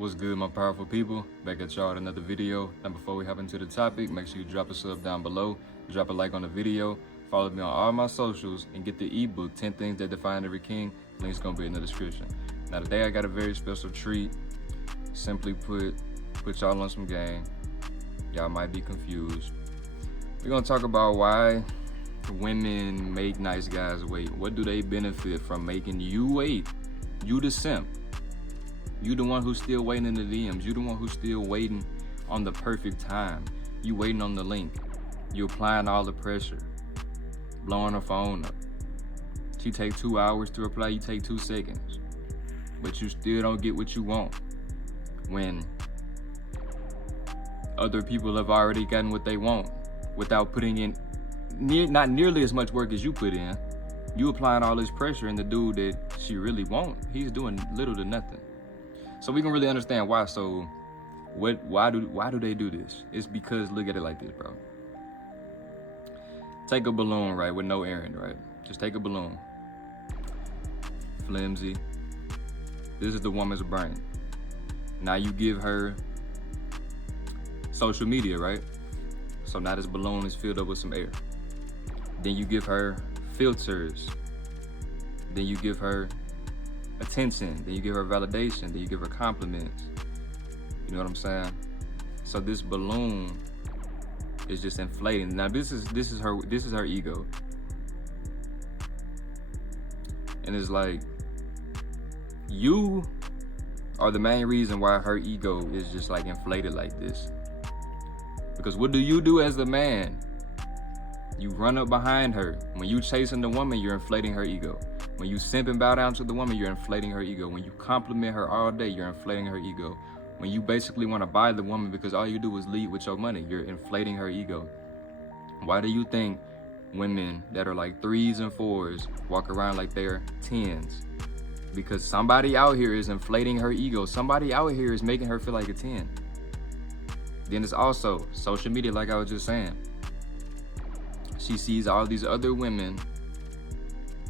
What's good, my powerful people? Back at y'all with another video. And before we hop into the topic, make sure you drop a sub down below, drop a like on the video, follow me on all my socials, and get the ebook 10 Things That Define Every King. Link's gonna be in the description. Now today I got a very special treat. Simply put y'all on some game. Y'all might be confused. We're gonna talk about why women make nice guys wait. What do they benefit from making you wait? You the simp. You the one who's still waiting in the DMs. You the one who's still waiting on the perfect time. You waiting on the link. You applying all the pressure. Blowing her phone up. She take 2 hours to reply, you take 2 seconds. But you still don't get what you want. When other people have already gotten what they want without putting in not nearly as much work as you put in. You applying all this pressure, and the dude that she really want, he's doing little to nothing. So we can really understand why. So why do they do this? It's because, look at it like this, bro. Take a balloon, right, with no air in it, right? Just take a balloon. Flimsy. This is the woman's brain. Now you give her social media, right? So now this balloon is filled up with some air. Then you give her filters. Then you give her attention. Then you give her validation. Then you give her compliments. You know what I'm saying? So this balloon is just inflating. Now this is her ego. And it's like, you are the main reason why her ego is just like inflated like this. Because what do you do as a man? You run up behind her. When you chasing the woman, you're inflating her ego. When you simp and bow down to the woman, you're inflating her ego. When you compliment her all day, you're inflating her ego. When you basically want to buy the woman because all you do is lead with your money, you're inflating her ego. Why do you think women that are like 3s and 4s walk around like they're 10s? Because somebody out here is inflating her ego. Somebody out here is making her feel like a 10. Then it's also social media, like I was just saying. She sees all these other women,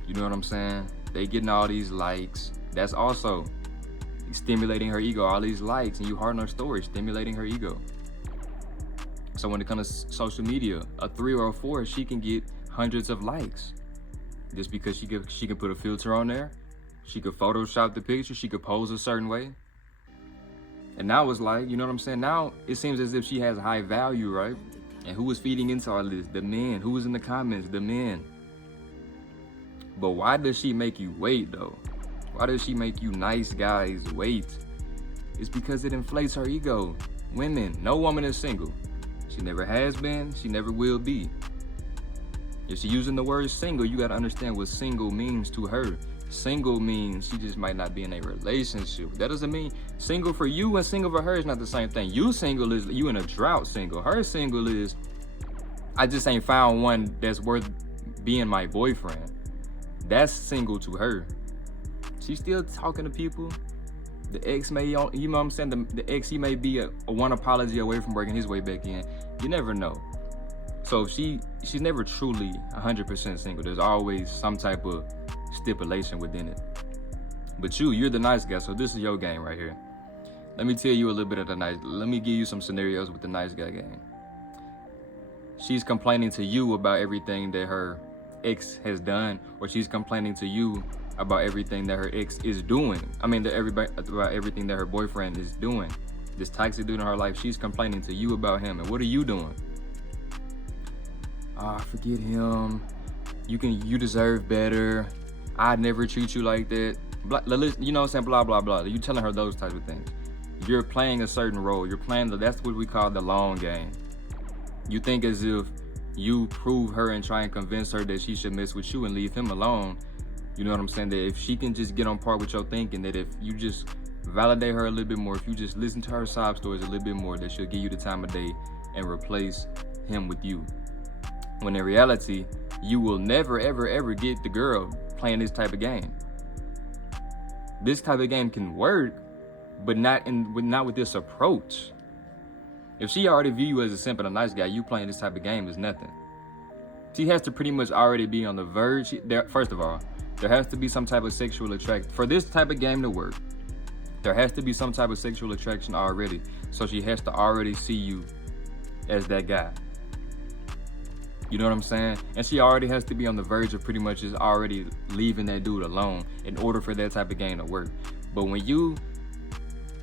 you know what I'm saying? They getting all these likes. That's also stimulating her ego. All these likes, and you heart on her story, stimulating her ego. So when it comes to social media, a 3 or a 4, she can get hundreds of likes. Just because she can put a filter on there. She could Photoshop the picture. She could pose a certain way. And now it's like, you know what I'm saying? Now it seems as if she has high value, right? And who is feeding into all this? The men. Who is in the comments? The men. But why does she make you wait, though? Why does she make you nice guys wait? It's because it inflates her ego. Women, no woman is single. She never has been. She never will be. If she's using the word single, you got to understand what single means to her. Single means she just might not be in a relationship. That doesn't mean single for you and single for her is not the same thing. You single is you in a drought single. Her single is, I just ain't found one that's worth being my boyfriend. That's single to her. She's still talking to people. The ex may, you know what I'm saying? The ex, he may be a one apology away from working his way back in. You never know. So she's never truly 100% single. There's always some type of stipulation within it. But you're the nice guy, so this is your game right here. Let me tell you a little bit of let me give you some scenarios with the nice guy game. She's complaining to you about everything that her ex has done, or she's complaining to you about everything that her ex is doing. I mean, about everything that her boyfriend is doing. This toxic dude in her life, she's complaining to you about him. And what are you doing? Forget him. You deserve better. I'd never treat you like that. You know what I'm saying? Blah, blah, blah. You telling her those types of things. You're playing a certain role. You're playing that's what we call the long game. You think as if you prove her and try and convince her that she should mess with you and leave him alone. You know what I'm saying? That if she can just get on par with your thinking, that if you just validate her a little bit more, if you just listen to her sob stories a little bit more, that she'll give you the time of day and replace him with you. When in reality, you will never, ever, ever get the girl playing this type of game. This type of game can work, but not with this approach. If she already view you as a simp and a nice guy, you playing this type of game is nothing. She has to pretty much already be on the verge. First of all, there has to be some type of sexual attraction. For this type of game to work, There has to be some type of sexual attraction already. So she has to already see you as that guy. You know what I'm saying? And she already has to be on the verge of pretty much just already leaving that dude alone in order for that type of game to work. But when you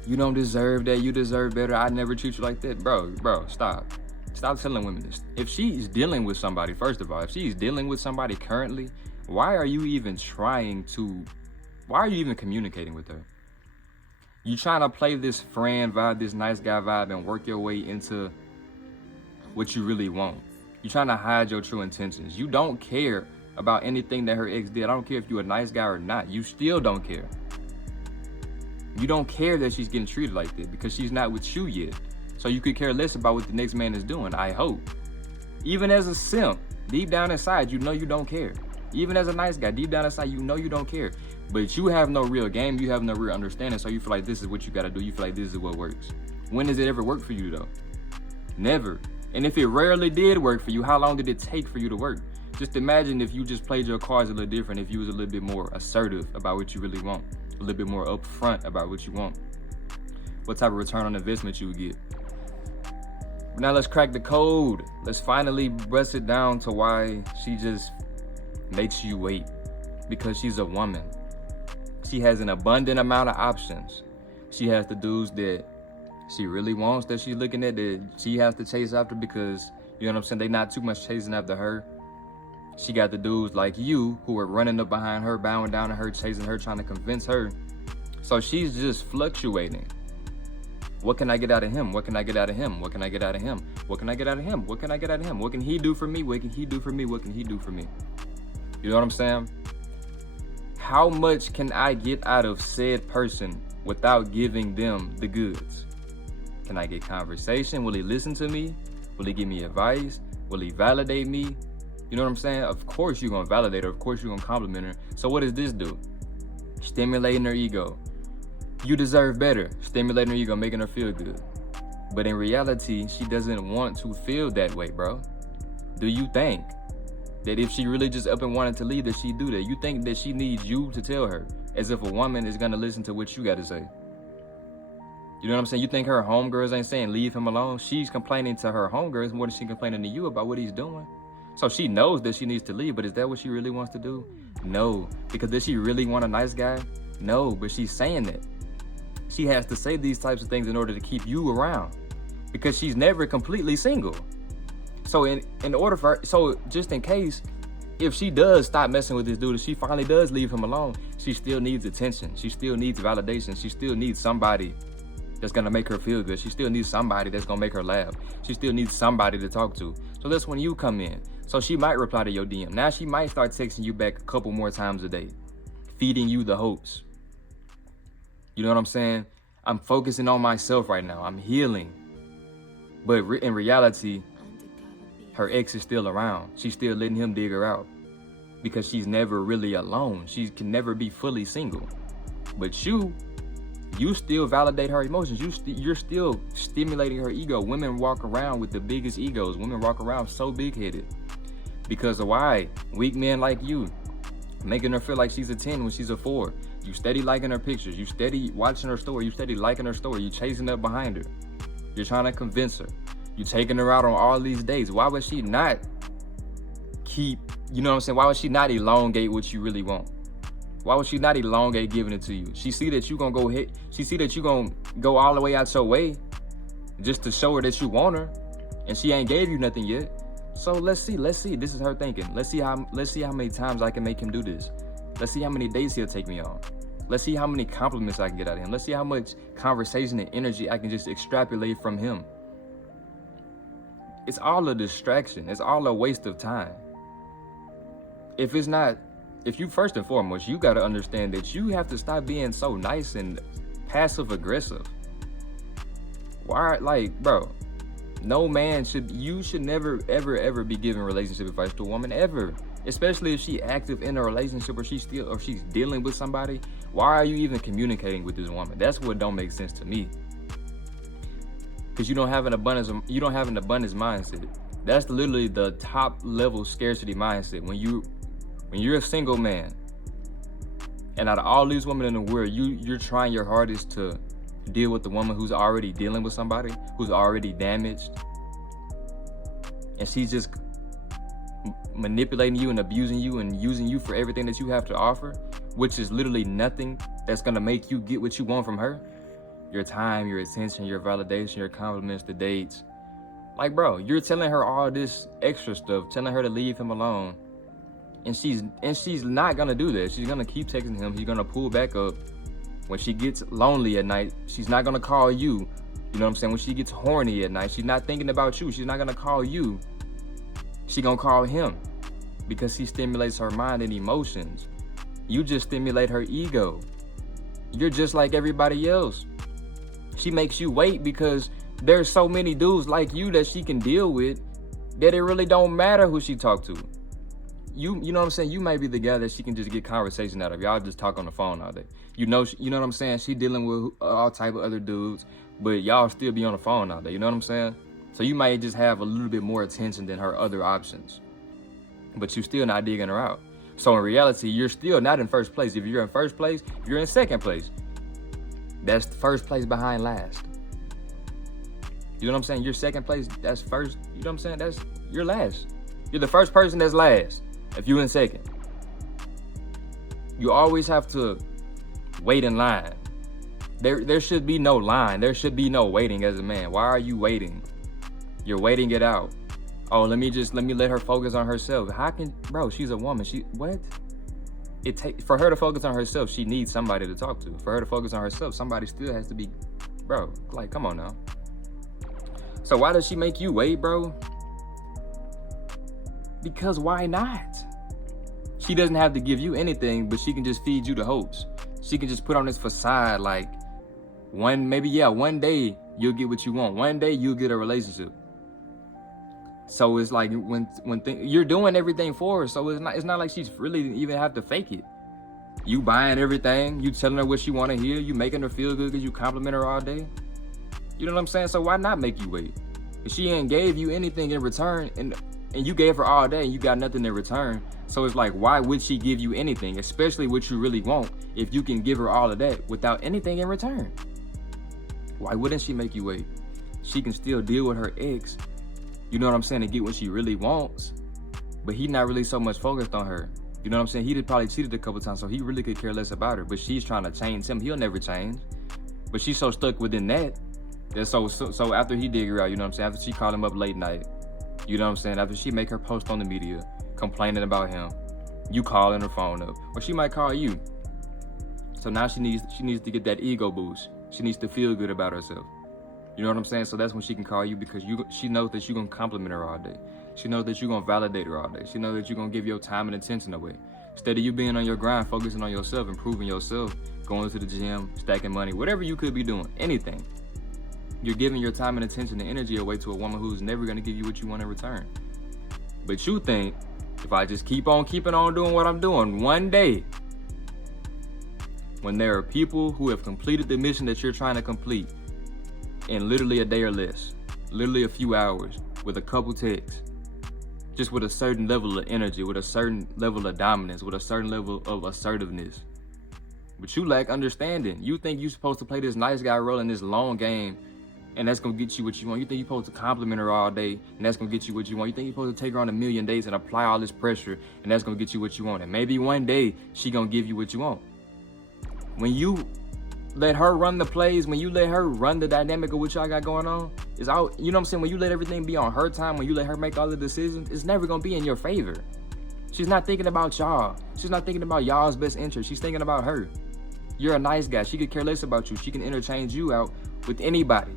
don't deserve that, you deserve better, I never treat you like that, bro, stop. Stop telling women this. If she's dealing with somebody, first of all, if she's dealing with somebody currently, why are you even communicating with her? You trying to play this friend vibe, this nice guy vibe, and work your way into what you really want. You're trying to hide your true intentions. You don't care about anything that her ex did. I don't care if you're a nice guy or not. You still don't care. You don't care that she's getting treated like that because she's not with you yet. So you could care less about what the next man is doing, I hope. Even as a simp, deep down inside, you know you don't care. Even as a nice guy, deep down inside, you know you don't care. But you have no real game, you have no real understanding, so you feel like this is what you gotta do, you feel like this is what works. When does it ever work for you though? Never. And if it rarely did work for you, how long did it take for you to work? Just imagine if you just played your cards a little different, if you was a little bit more assertive about what you really want, a little bit more upfront about what you want, what type of return on investment you would get. But now let's crack the code. Let's finally bust it down to why she just makes you wait. Because she's a woman. She has an abundant amount of options. She has the dudes that she really wants, that she's looking at, that she has to chase after because, you know what I'm saying, they not too much chasing after her. She got the dudes like you who are running up behind her, bowing down to her, chasing her, trying to convince her. So she's just fluctuating. What can I get out of him? What can I get out of him? What can I get out of him? What can I get out of him? What can I get out of him? What can he do for me? What can he do for me? What can he do for me? You know what I'm saying? How much can I get out of said person without giving them the goods? Can I get conversation? Will he listen to me? Will he give me advice? Will he validate me? You know what I'm saying? Of course you're gonna validate her. Of course you're gonna compliment her. So what does this do? Stimulating her ego. You deserve better. Stimulating her ego, making her feel good. But in reality, she doesn't want to feel that way, bro. Do you think that if she really just up and wanted to leave, that she'd do that? You think that she needs you to tell her, as if a woman is gonna listen to what you gotta say? You know what I'm saying? You think her homegirls ain't saying leave him alone? She's complaining to her homegirls more than she's complaining to you about what he's doing. So she knows that she needs to leave, but is that what she really wants to do? No. Because does she really want a nice guy? No, but she's saying that. She has to say these types of things in order to keep you around, because she's never completely single. So in order for her, so just in case, if she does stop messing with this dude, if she finally does leave him alone, she still needs attention. She still needs validation. She still needs somebody that's gonna make her feel good. She still needs somebody that's gonna make her laugh. She still needs somebody to talk to. So that's when you come in. So she might reply to your DM. Now she might start texting you back a couple more times a day, feeding you the hopes. You know what I'm saying? I'm focusing on myself right now. I'm healing. But in reality, her ex is still around. She's still letting him dig her out because she's never really alone. She can never be fully single. But you still validate her emotions. You're still stimulating her ego. Women walk around with the biggest egos. Women walk around so big-headed. Because of why? Weak men like you, making her feel like she's a 10 when she's a 4. You steady liking her pictures. You steady watching her story. You steady liking her story. You chasing up behind her. You're trying to convince her. You taking her out on all these dates. Why would she not keep, you know what I'm saying? Why would she not elongate what you really want? Why would she not elongate giving it to you? She see that you gonna go hit. She see that you gonna go all the way out your way just to show her that you want her, and she ain't gave you nothing yet. So let's see. This is her thinking. Let's see how many times I can make him do this. Let's see how many dates he'll take me on. Let's see how many compliments I can get out of him. Let's see how much conversation and energy I can just extrapolate from him. It's all a distraction. It's all a waste of time. If you first and foremost, you got to understand that you have to stop being so nice and passive aggressive. Why, like, bro, you should never, ever be giving relationship advice to a woman, ever. Especially if she's active in a relationship or she's dealing with somebody. Why are you even communicating with this woman? That's what don't make sense to me. Because you don't have an abundance mindset. That's literally the top level scarcity mindset. When you're a single man And out of all these women in the world, you're trying your hardest to deal with the woman who's already dealing with somebody, who's already damaged. And she's just manipulating you and abusing you and using you for everything that you have to offer, which is literally nothing that's gonna make you get what you want from her. Your time, your attention, your validation, your compliments, the dates. Like, bro, you're telling her all this extra stuff, telling her to leave him alone. And she's not gonna do that. She's gonna keep texting him. He's gonna pull back up. When she gets lonely at night, she's not gonna call you. You know what I'm saying? When she gets horny at night, she's not thinking about you. She's not gonna call you. She gonna call him because he stimulates her mind and emotions. You just stimulate her ego. You're just like everybody else. She makes you wait because there's so many dudes like you that she can deal with that it really don't matter who she talk to. You know what I'm saying? You might be the guy that she can just get conversation out of. Y'all just talk on the phone all day. You know what I'm saying? She dealing with all type of other dudes, but y'all still be on the phone all day. You know what I'm saying? So you might just have a little bit more attention than her other options, but you still not digging her out. So in reality, you're still not in first place. If you're in first place, you're in second place. That's first place behind last. You know what I'm saying? You're second place, that's first. You know what I'm saying? That's you're last. You're the first person that's last. If you're in second, you always have to wait in line. There should be no line. There should be no waiting as a man. Why are you waiting? You're waiting it out. Oh, let me let her focus on herself. How can, bro, she's a woman. For her to focus on herself, she needs somebody to talk to. For her to focus on herself, somebody still has to be, bro, like, come on now. So why does she make you wait, bro? Because why not? She doesn't have to give you anything, but she can just feed you the hopes. She can just put on this facade like, one day you'll get what you want. One day you'll get a relationship. So it's like you're doing everything for her. So it's not like she's really even have to fake it. You buying everything, you telling her what she want to hear, you making her feel good because you compliment her all day. You know what I'm saying? So why not make you wait? If she ain't gave you anything in return, and you gave her all day and you got nothing in return. So it's like, why would she give you anything, especially what you really want, if you can give her all of that without anything in return? Why wouldn't she make you wait? She can still deal with her ex, you know what I'm saying, to get what she really wants, but he not really so much focused on her. You know what I'm saying? He did probably cheated a couple times, so he really could care less about her, but she's trying to change him. He'll never change, but she's so stuck within that so after he dig her out, you know what I'm saying, after she called him up late night, you know what I'm saying, after she make her post on the media complaining about him, you calling her phone up, or she might call you. So now she needs to get that ego boost. She needs to feel good about herself. You know what I'm saying? So that's when she can call you, because she knows that you're gonna compliment her all day. She knows that you're gonna validate her all day. She knows that you're gonna give your time and attention away. Instead of you being on your grind, focusing on yourself, improving yourself, going to the gym, stacking money, whatever you could be doing, anything. You're giving your time and attention and energy away to a woman who's never gonna give you what you want in return. But you think, if I just keep on keeping on doing what I'm doing, one day, when there are people who have completed the mission that you're trying to complete in literally a day or less, literally a few hours, with a couple texts, just with a certain level of energy, with a certain level of dominance, with a certain level of assertiveness, but you lack understanding. You think you're supposed to play this nice guy role in this long game, and that's gonna get you what you want. You think you're supposed to compliment her all day, and that's gonna get you what you want. You think you're supposed to take her on 1,000,000 dates and apply all this pressure, and that's gonna get you what you want. And maybe one day she gonna give you what you want. When you let her run the plays, when you let her run the dynamic of what y'all got going on, it's all, you know what I'm saying? When you let everything be on her time, when you let her make all the decisions, it's never gonna be in your favor. She's not thinking about y'all. She's not thinking about y'all's best interest. She's thinking about her. You're a nice guy. She could care less about you. She can interchange you out with anybody.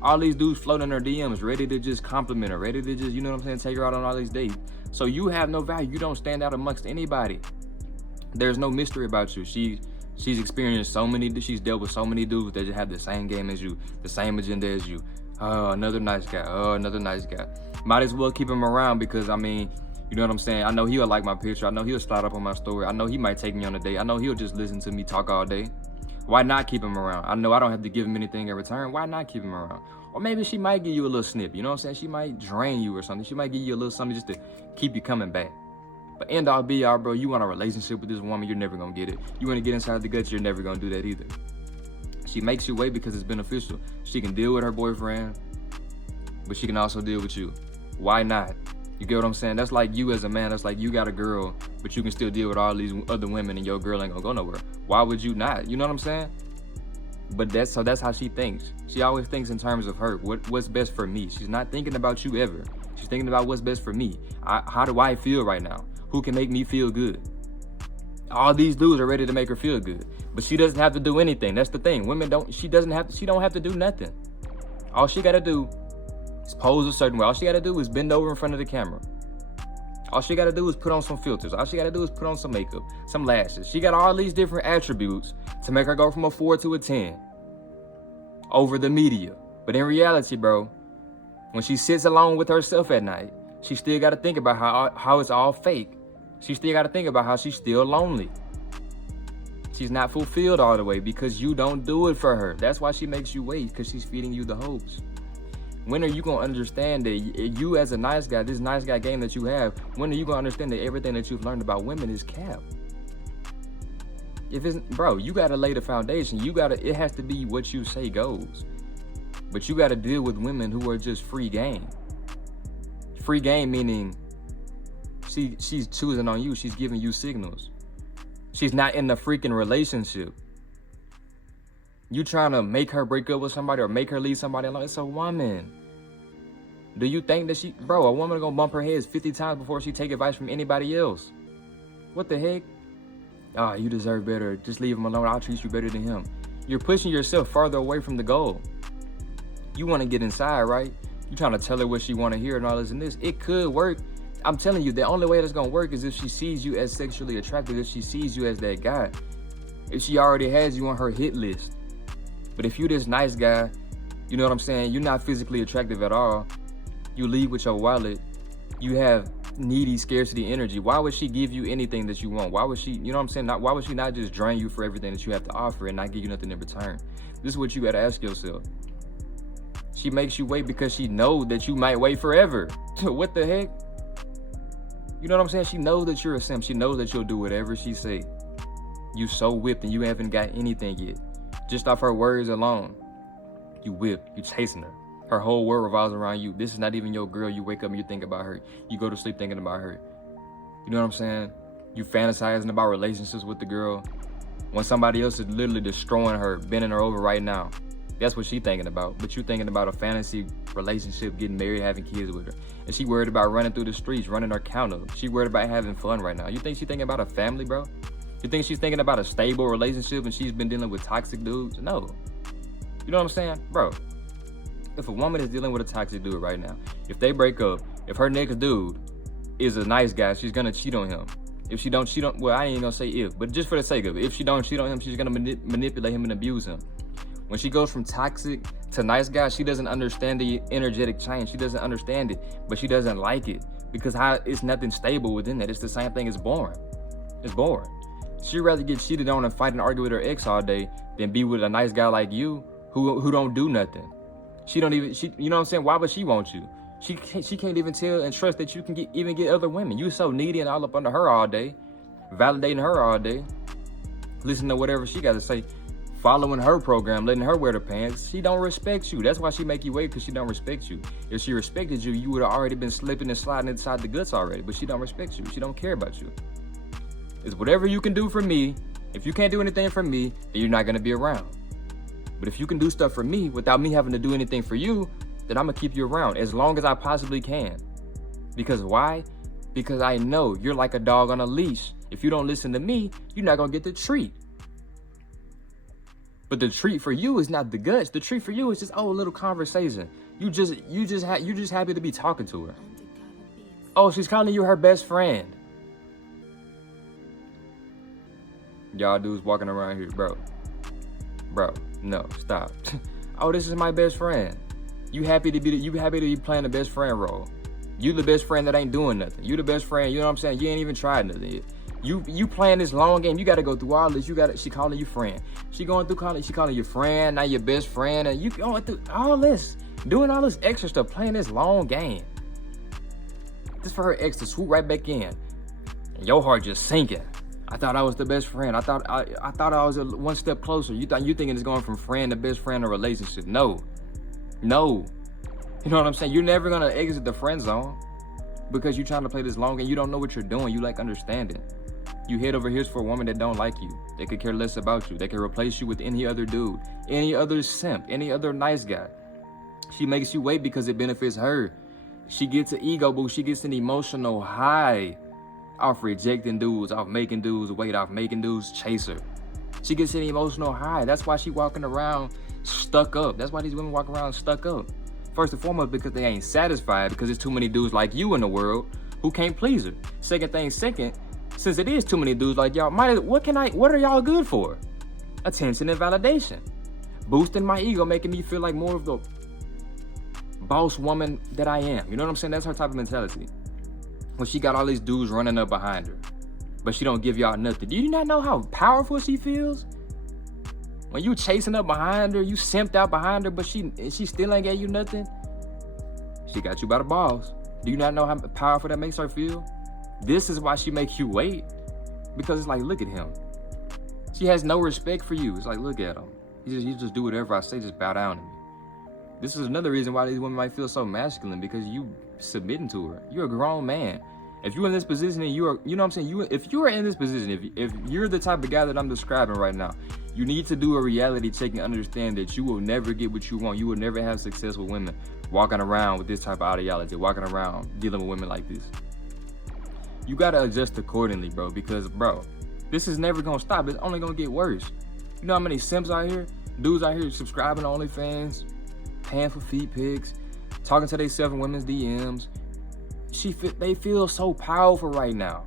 All these dudes floating in her DMs, ready to just compliment her, ready to just, you know what I'm saying, take her out on all these dates. So you have no value. You don't stand out amongst anybody. There's no mystery about you. She's experienced she's dealt with so many dudes that just have the same game as you, the same agenda as you. Oh, another nice guy. Oh, another nice guy. Might as well keep him around, because, I mean, you know what I'm saying? I know he'll like my picture. I know he'll slide up on my story. I know he might take me on a date. I know he'll just listen to me talk all day. Why not keep him around? I know I don't have to give him anything in return. Why not keep him around? Or maybe she might give you a little snip. You know what I'm saying? She might drain you or something. She might give you a little something just to keep you coming back. But end all be all, bro, you want a relationship with this woman, you're never gonna get it. You want to get inside the guts, you're never gonna do that either. She makes you wait because it's beneficial. She can deal with her boyfriend, but she can also deal with you. Why not? You get what I'm saying? That's like you as a man. That's like you got a girl, but you can still deal with all these other women and your girl ain't gonna go nowhere. Why would you not? You know what I'm saying? But that's how she thinks. She always thinks in terms of her. What's best for me? She's not thinking about you ever. She's thinking about what's best for me. How do I feel right now? Who can make me feel good? All these dudes are ready to make her feel good, but she doesn't have to do anything. That's the thing. Women don't. She don't have to do nothing. All she gotta do is pose a certain way. All she gotta do is bend over in front of the camera. All she gotta do is put on some filters. All she gotta do is put on some makeup, some lashes. She got all these different attributes to make her go from a 4 to a 10 over the media. But in reality, bro, when she sits alone with herself at night, she still gotta think about how it's all fake. She still gotta think about how she's still lonely. She's not fulfilled all the way because you don't do it for her. That's why she makes you wait, because she's feeding you the hopes. When are you gonna understand that you as a nice guy, this nice guy game that you have, when are you gonna understand that everything that you've learned about women is cap? If it's, bro, you gotta lay the foundation. It has to be what you say goes. But you gotta deal with women who are just free game. Free game meaning she's choosing on you. She's giving you signals. She's not in the freaking relationship. You trying to make her break up with somebody or make her leave somebody alone. It's a woman. Do you think that a woman gonna bump her head 50 times before she take advice from anybody else? What the heck? Oh, you deserve better. Just leave him alone. I'll treat you better than him. You're pushing yourself farther away from the goal. You want to get inside, right? You trying to tell her what she want to hear and all this and this. It could work. I'm telling you, the only way that's going to work is if she sees you as sexually attractive, if she sees you as that guy, if she already has you on her hit list. But if you this nice guy, you know what I'm saying, you're not physically attractive at all, you leave with your wallet, you have needy scarcity energy, why would she give you anything that you want? Why would she, you know what I'm saying, why would she not just drain you for everything that you have to offer and not give you nothing in return? This is what you got to ask yourself. She makes you wait because she knows that you might wait forever. What the heck? You know what I'm saying? She knows that you're a simp. She knows that you'll do whatever she say. You so whipped and you haven't got anything yet. Just off her words alone, you whipped, you chasing her. Her whole world revolves around you. This is not even your girl. You wake up and you think about her. You go to sleep thinking about her. You know what I'm saying? You fantasizing about relationships with the girl when somebody else is literally destroying her, bending her over right now. That's what she thinking about. But you thinking about a fantasy relationship, getting married, having kids with her. And she worried about running through the streets, running her counter. She worried about having fun right now. You think she thinking about a family, bro? You think she's thinking about a stable relationship and she's been dealing with toxic dudes? No. You know what I'm saying? Bro, if a woman is dealing with a toxic dude right now, if they break up, if her next dude is a nice guy, she's gonna cheat on him. If she don't, well, I ain't gonna say if, but just for the sake of it, if she don't cheat on him, she's gonna manipulate him and abuse him. When she goes from toxic to nice guy, she doesn't understand the energetic change. She doesn't understand it, but she doesn't like it because it's nothing stable within that. It's the same thing as boring. It's boring. She'd rather get cheated on and fight and argue with her ex all day than be with a nice guy like you who don't do nothing. You know what I'm saying? Why would she want you? She can't even tell and trust that you can get other women. You so needy and all up under her all day, validating her all day, listening to whatever she got to say, following her program, letting her wear the pants. She don't respect you. That's why she make you wait, because she don't respect you. If she respected you, you would have already been slipping and sliding inside the guts already. But she don't respect you. She don't care about you. It's whatever you can do for me. If you can't do anything for me, then you're not gonna be around. But if you can do stuff for me without me having to do anything for you, then I'm gonna keep you around as long as I possibly can. Because why? Because I know you're like a dog on a leash. If you don't listen to me, you're not gonna get the treat. But the treat for you is not the guts. The treat for you is just a little conversation. You just happy to be talking to her. Oh, she's calling you her best friend. Y'all dudes walking around here, bro, no, stop. Oh, this is my best friend. You happy to be playing the best friend role. You the best friend that ain't doing nothing. You the best friend, you know what I'm saying? You ain't even tried nothing yet. You playing this long game. You got to go through all this. She calling you friend. She calling you friend, now your best friend, and you going through all this, doing all this extra stuff, playing this long game. Just for her ex to swoop right back in. And your heart just sinking. I thought I was the best friend. I thought I was one step closer. You thinking it's going from friend to best friend or relationship. No. You know what I'm saying? You're never gonna exit the friend zone because you're trying to play this long and you don't know what you're doing. You lack understanding. You head over here for a woman that don't like you. They could care less about you. They can replace you with any other dude, any other simp, any other nice guy. She makes you wait because it benefits her. She gets an ego boost. She gets an emotional high off rejecting dudes, off making dudes wait, off making dudes chase her. She gets an emotional high. That's why she walking around stuck up. That's why these women walk around stuck up. First and foremost, because they ain't satisfied, because there's too many dudes like you in the world who can't please her. Second, since it is too many dudes like y'all, what are y'all good for? Attention and validation. Boosting my ego, making me feel like more of the boss woman that I am. You know what I'm saying? That's her type of mentality. When she got all these dudes running up behind her, but she don't give y'all nothing. Do you not know how powerful she feels? When you chasing up behind her, you simped out behind her, but she still ain't gave you nothing. She got you by the balls. Do you not know how powerful that makes her feel? This is why she makes you wait. Because it's like, look at him. She has no respect for you. It's like, look at him. You just do whatever I say, just bow down to me. This is another reason why these women might feel so masculine, because you submitting to her. You're a grown man. If you're in this position and you know what I'm saying? If you are in this position, if you're the type of guy that I'm describing right now, you need to do a reality check and understand that you will never get what you want. You will never have success with women walking around with this type of ideology, walking around dealing with women like this. You gotta adjust accordingly, bro, because, bro, this is never gonna stop. It's only gonna get worse. You know how many simps out here, dudes out here subscribing to OnlyFans, paying for feet pics, talking to themselves in women's DMs. They feel so powerful right now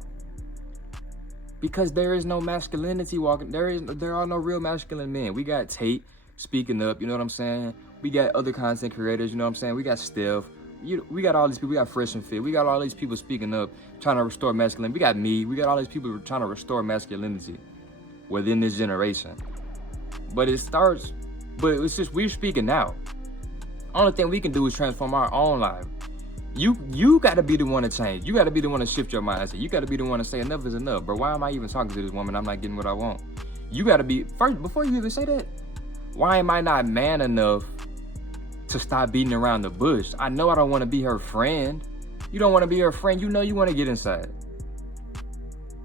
because there is no masculinity walking. There are no real masculine men. We got Tate speaking up. You know what I'm saying? We got other content creators. You know what I'm saying? We got Steph. We got all these people. We got Fresh and Fit. We got all these people speaking up, trying to restore masculinity. We got me. We got all these people trying to restore masculinity within this generation. But it's just we're speaking out. Only thing we can do is transform our own life. You got to be the one to change. You got to be the one to shift your mindset. You got to be the one to say enough is enough. Bro, why am I even talking to this woman? I'm not getting what I want. You got to be, first, before you even say that, why am I not man enough to stop beating around the bush? I know I don't want to be her friend. You don't want to be her friend. You know you want to get inside.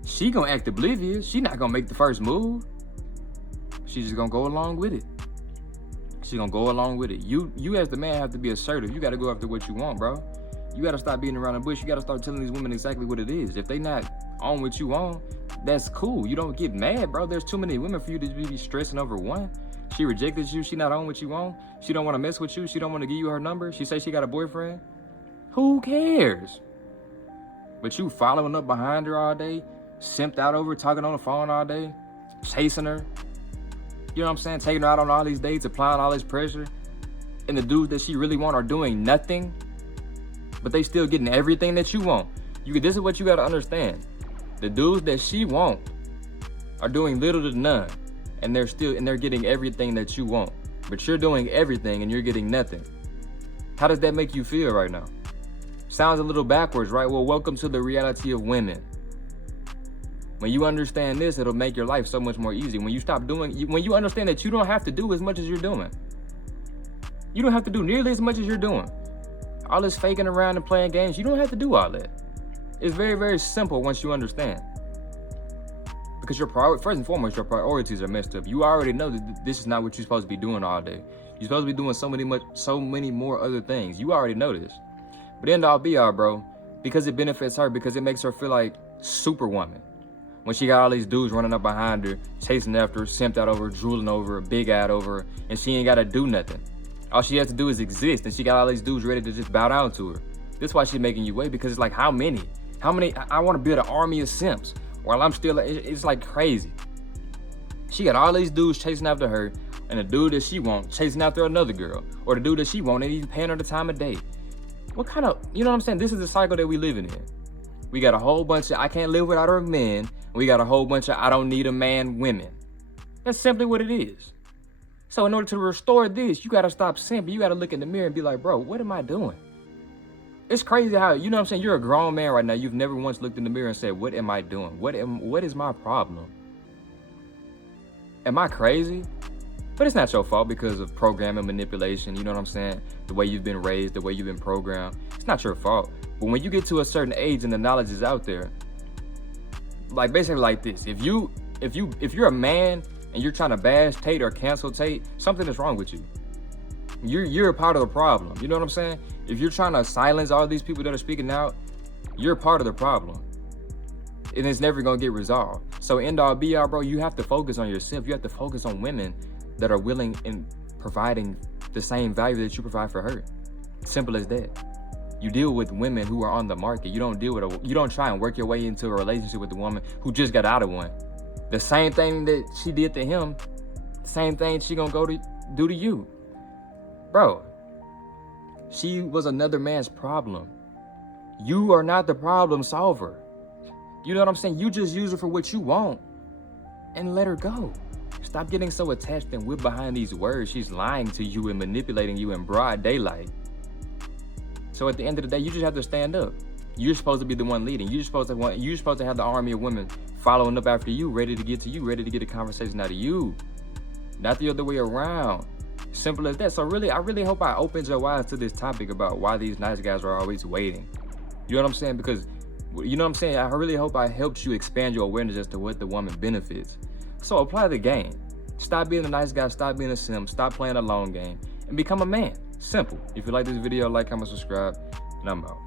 She going to act oblivious. She not going to make the first move. She's just going to go along with it. She's going to go along with it. You as the man have to be assertive. You got to go after what you want, bro. You got to stop beating around the bush. You got to start telling these women exactly what it is. If they not on what you on, that's cool. You don't get mad, bro. There's too many women for you to be stressing over one. She rejected you. She not on what you want. She don't want to mess with you. She don't want to give you her number. She say she got a boyfriend. Who cares? But you following up behind her all day, simped out over, talking on the phone all day, chasing her. You know what I'm saying? Taking her out on all these dates, applying all this pressure. And the dudes that she really want are doing nothing. But they still getting everything that you want. This is what you got to understand. The dudes that she want are doing little to none. And they're getting everything that you want. But you're doing everything and you're getting nothing. How does that make you feel right now? Sounds a little backwards, right? Well, welcome to the reality of women. When you understand this, it'll make your life so much more easy. When you understand that you don't have to do as much as you're doing. You don't have to do nearly as much as you're doing. All this faking around and playing games, you don't have to do all that. It's very, very simple once you understand. Because first and foremost, your priorities are messed up. You already know that this is not what you're supposed to be doing all day. You're supposed to be doing so many more other things. You already know this. But end all be all, bro, because it benefits her, because it makes her feel like Superwoman. When she got all these dudes running up behind her, chasing after her, simped out over her, drooling over her, big-eyed over her, and she ain't got to do nothing. All she has to do is exist, and she got all these dudes ready to just bow down to her. That's why she's making you wait, because it's like, how many? I want to build an army of simps while I'm still, it's like crazy. She got all these dudes chasing after her, and the dude that she wants chasing after another girl, or the dude that she wants ain't even paying her the time of day. What kind of, you know what I'm saying? This is the cycle that we living in. We got a whole bunch of I can't live without a man. We got a whole bunch of I don't need a man women. That's simply what it is. So in order to restore this, you got to stop simping. You got to look in the mirror and be like, bro, what am I doing? It's crazy how, you know what I'm saying, you're a grown man right now. You've never once looked in the mirror and said, what am I doing? What is my problem? Am I crazy? But it's not your fault because of programming, manipulation, you know what I'm saying? The way you've been raised, the way you've been programmed. It's not your fault. But when you get to a certain age and the knowledge is out there, like basically like this, if you're a man and you're trying to bash Tate or cancel Tate, something is wrong with you. You're a part of the problem. You know what I'm saying? If you're trying to silence all these people that are speaking out, you're part of the problem. And it's never gonna get resolved. So end all be all, bro, you have to focus on yourself. You have to focus on women that are willing and providing the same value that you provide for her. Simple as that. You deal with women who are on the market. You don't try and work your way into a relationship with a woman who just got out of one. The same thing that she did to him, same thing she gonna do to you. Bro, she was another man's problem. You are not the problem solver. You know what I'm saying? You just use her for what you want and let her go. Stop getting so attached and whipped behind these words. She's lying to you and manipulating you in broad daylight. So at the end of the day, you just have to stand up. You're supposed to be the one leading. You're supposed to have the army of women following up after you, ready to get to you, ready to get a conversation out of you. Not the other way around. Simple as that. So really, I really hope I opened your eyes to this topic about why these nice guys are always waiting. You know what I'm saying? Because, you know what I'm saying? I really hope I helped you expand your awareness as to what the woman benefits. So apply the game. Stop being a nice guy, stop being a simp, stop playing a long game, and become a man. Simple. If you like this video, like, comment, subscribe, and I'm out.